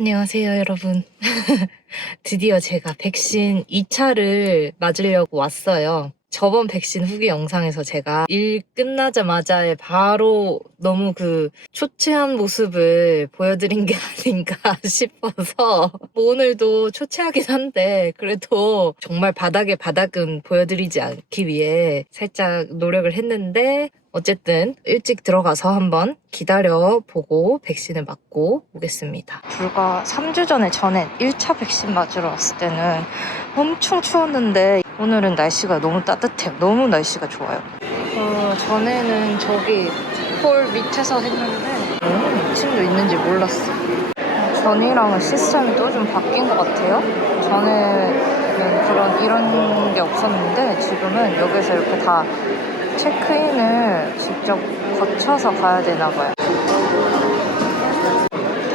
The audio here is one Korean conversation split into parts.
안녕하세요, 여러분. 드디어 제가 백신 2차를 맞으려고 왔어요. 저번 백신 후기 영상에서 제가 일 끝나자마자 바로 너무 그 초췌한 모습을 보여드린 게 아닌가 싶어서 뭐 오늘도 초췌하긴 한데 그래도 정말 바닥에 바닥은 보여드리지 않기 위해 살짝 노력을 했는데 어쨌든 일찍 들어가서 한번 기다려보고 백신을 맞고 오겠습니다. 불과 3주 전에 전에 1차 백신 맞으러 왔을 때는 엄청 추웠는데 오늘은 날씨가 너무 따뜻해요. 너무 날씨가 좋아요. 어, 전에는 저기 홀 밑에서 했는데 오, 2층도 있는지 몰랐어. 전이랑은 시스템이 또 좀 바뀐 것 같아요. 전에는 그런 이런 게 없었는데 지금은 여기서 이렇게 다 체크인을 직접 거쳐서 가야 되나 봐요.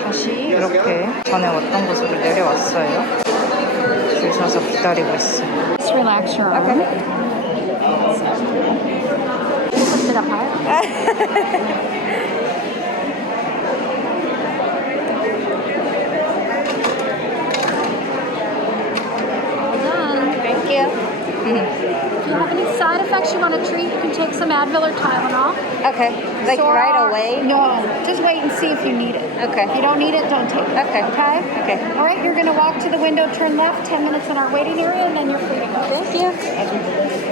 다시 이렇게 전에 왔던 곳으로 내려왔어요. 줄 서서 기다리고 있어요. Just relax your arm. It up higher. Well done. Thank you. You have any side effects you want to treat, you can take some Advil or Tylenol. Okay, like right away. No, just wait and see if you need it. Okay. If you don't need it, don't take it. Okay. Okay? Okay. All right, you're going to walk to the window, turn left, 10 minutes in our waiting area, and then you're free to go. Thank you.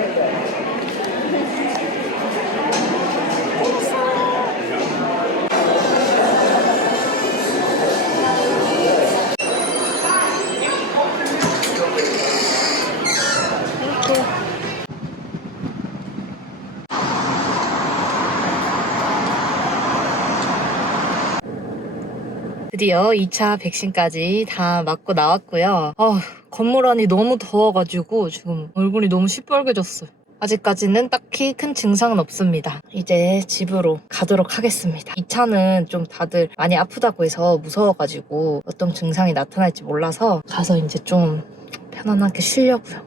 드디어 2차 백신까지 다 맞고 나왔고요. 아, 건물 안이 너무 더워가지고 지금 얼굴이 너무 시뻘개졌어요. 아직까지는 딱히 큰 증상은 없습니다. 이제 집으로 가도록 하겠습니다. 2차는 좀 다들 많이 아프다고 해서 무서워가지고 어떤 증상이 나타날지 몰라서 가서 이제 좀 편안하게 쉬려고요.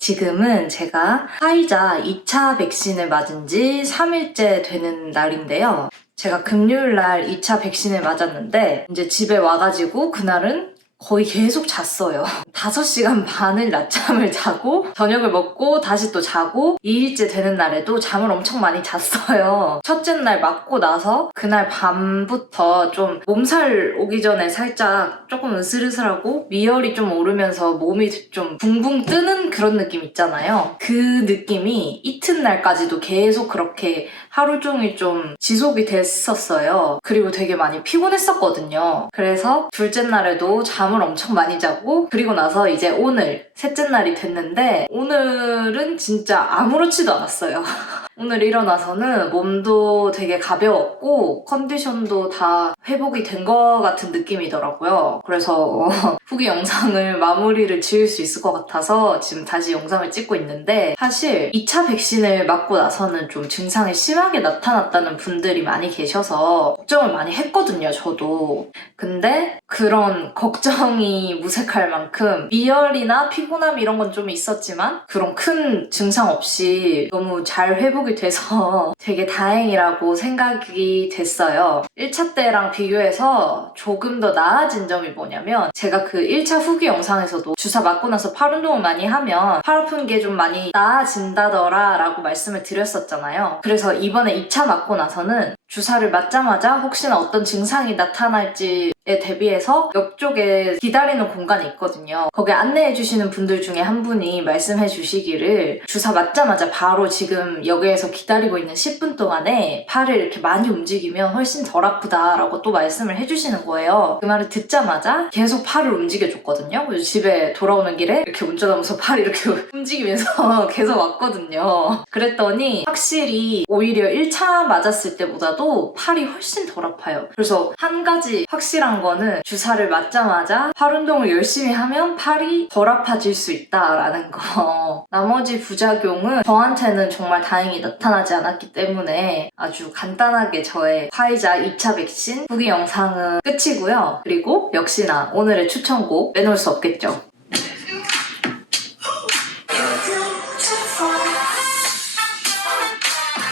지금은 제가 화이자 2차 백신을 맞은 지 3일째 되는 날인데요. 제가 금요일 날 2차 백신을 맞았는데 이제 집에 와가지고 그날은 거의 계속 잤어요. 5시간 반을 낮잠을 자고 저녁을 먹고 다시 또 자고 2일째 되는 날에도 잠을 엄청 많이 잤어요. 첫째 날 맞고 나서 그날 밤부터 좀 몸살 오기 전에 살짝 조금 으슬으슬하고 미열이 좀 오르면서 몸이 좀 붕붕 뜨는 그런 느낌 있잖아요. 그 느낌이 이튿날까지도 계속 그렇게 하루 종일 좀 지속이 됐었어요. 그리고 되게 많이 피곤했었거든요. 그래서 둘째 날에도 잠을 엄청 많이 자고 그리고 나서 이제 오늘 셋째 날이 됐는데 오늘은 진짜 아무렇지도 않았어요. 오늘 일어나서는 몸도 되게 가벼웠고 컨디션도 다 회복이 된 것 같은 느낌이더라고요. 그래서 후기 영상을 마무리를 지을 수 있을 것 같아서 지금 다시 영상을 찍고 있는데 사실 2차 백신을 맞고 나서는 좀 증상이 심하게 나타났다는 분들이 많이 계셔서 걱정을 많이 했거든요, 저도. 근데 그런 걱정이 무색할 만큼 미열이나 피곤함 이런 건 좀 있었지만 그런 큰 증상 없이 너무 잘 회복이 돼서 되게 다행이라고 생각이 됐어요. 1차 때랑 비교해서 조금 더 나아진 점이 뭐냐면 제가 그 1차 후기 영상에서도 주사 맞고 나서 팔 운동을 많이 하면 팔 아픈 게 좀 많이 나아진다더라 라고 말씀을 드렸었잖아요. 그래서 이번에 2차 맞고 나서는 주사를 맞자마자 혹시나 어떤 증상이 나타날지 에 대비해서 옆쪽에 기다리는 공간이 있거든요. 거기 안내해 주시는 분들 중에 한 분이 말씀해 주시기를 주사 맞자마자 바로 지금 여기에서 기다리고 있는 10분 동안에 팔을 이렇게 많이 움직이면 훨씬 덜 아프다라고 또 말씀을 해 주시는 거예요. 그 말을 듣자마자 계속 팔을 움직여 줬거든요. 집에 돌아오는 길에 이렇게 운전하면서 팔을 이렇게 움직이면서 계속 왔거든요. 그랬더니 확실히 오히려 1차 맞았을 때보다도 팔이 훨씬 덜 아파요. 그래서 한 가지 확실한 거는 주사를 맞자마자 팔 운동을 열심히 하면 팔이 덜 아파질 수 있다라는 거. 나머지 부작용은 저한테는 정말 다행히 나타나지 않았기 때문에 아주 간단하게 저의 화이자 2차 백신 후기 영상은 끝이고요. 그리고 역시나 오늘의 추천곡 빼놓을 수 없겠죠.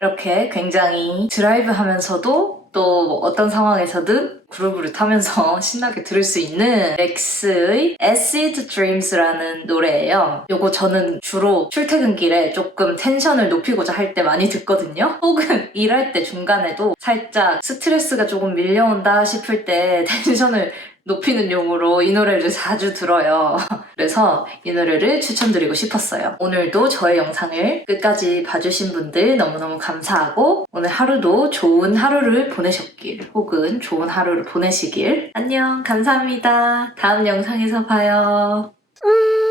이렇게 굉장히 드라이브 하면서도 또 어떤 상황에서든 그루브를 타면서 신나게 들을 수 있는 엑스의 Acid Dreams라는 노래예요. 요거 저는 주로 출퇴근길에 조금 텐션을 높이고자 할 때 많이 듣거든요. 혹은 일할 때 중간에도 살짝 스트레스가 조금 밀려온다 싶을 때 텐션을 높이는 용으로 이 노래를 자주 들어요. 그래서 이 노래를 추천드리고 싶었어요. 오늘도 저의 영상을 끝까지 봐주신 분들 너무너무 감사하고 오늘 하루도 좋은 하루를 보내셨길 혹은 좋은 하루를 보내시길 안녕 감사합니다. 다음 영상에서 봐요. Mm.